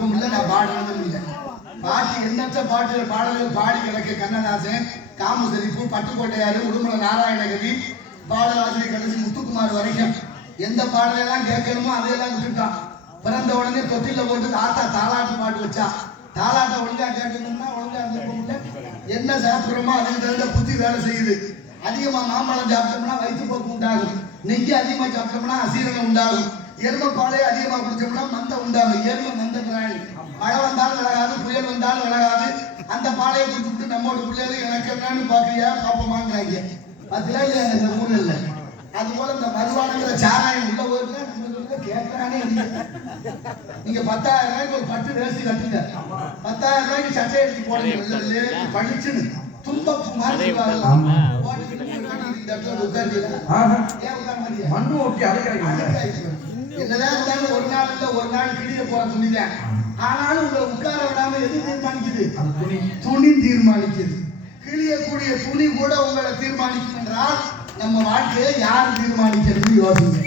விருப்பம் இல்லை, நான் பாடுறதும் இல்லை. பாட்டு எண்ணற்ற பாடல்கள் பாடி கிடக்க கண்ணதாசன், காமசரிப்பு, பட்டுக்கோட்டையாறு, உடுமலை நாராயணகவி, பாடலாசிரியர் கடைசி முத்துக்குமார் வரைக்கும் எந்த பாடலெல்லாம் கேட்கணுமோ அதையெல்லாம் விட்டுட்டான். பிறந்த உடனே தொட்டில போட்டு தாத்தா தாலாட்டு பாட்டு வச்சா. தாலாட்டை ஒழுங்கா கேட்கணும்னா ஒழுங்கா இருந்துக்க. என்ன சாப்பிட்றோமோ அதுக்கு தகுந்த புத்தி வேலை செய்யுது. அதிகமா மாம்பழம் சாப்பிட்டோம்னா வயிற்றுப்போக்கு உண்டாகும். நெய்யை அதிகமா சாப்பிட்டோம்னா அசீரணம் உண்டாகும். எருமை பாலையை அதிகமா குடிச்சோம்னா மந்த உண்டாகும். எருமை மந்த பிராணி. மழை வந்தாலும் விலகாது, புயல் வந்தாலும் விலகாது. அந்த பாலையை குடிச்சுட்டு நம்மோட பிள்ளைகள் எனக்கு என்னன்னு பாக்குறியா பாப்பமாங்கிறாங்க. அதுல இல்ல இந்த ஊர்ல இல்ல. அது போல இந்த மதுவானங்கிற சாராயம் உள்ள ஊர்ல நம்ம கேட்கறானே. நீங்க 10,000 ரூபாய்க்கு ஒரு பட்டு வேஷ்டி கட்டுங்க, 10,000 ரூபாய்க்கு சட்டை எடுத்து போடுங்க, பழிச்சுன்னு துன்பப்பு மாதிரி என்னதான் இருந்தாலும் ஒரு நாள் இல்ல ஒரு நாள் கிளிய போற துணிதான். ஆனாலும் உங்களை உட்கார விடாம எது தீர்மானிக்குது? துணி தீர்மானிக்குது. கிளியக்கூடிய துணி கூட உங்களை தீர்மானிக்கும் என்றால் நம்ம வாழ்க்கையை யார் தீர்மானிக்கிறது யோசிங்க.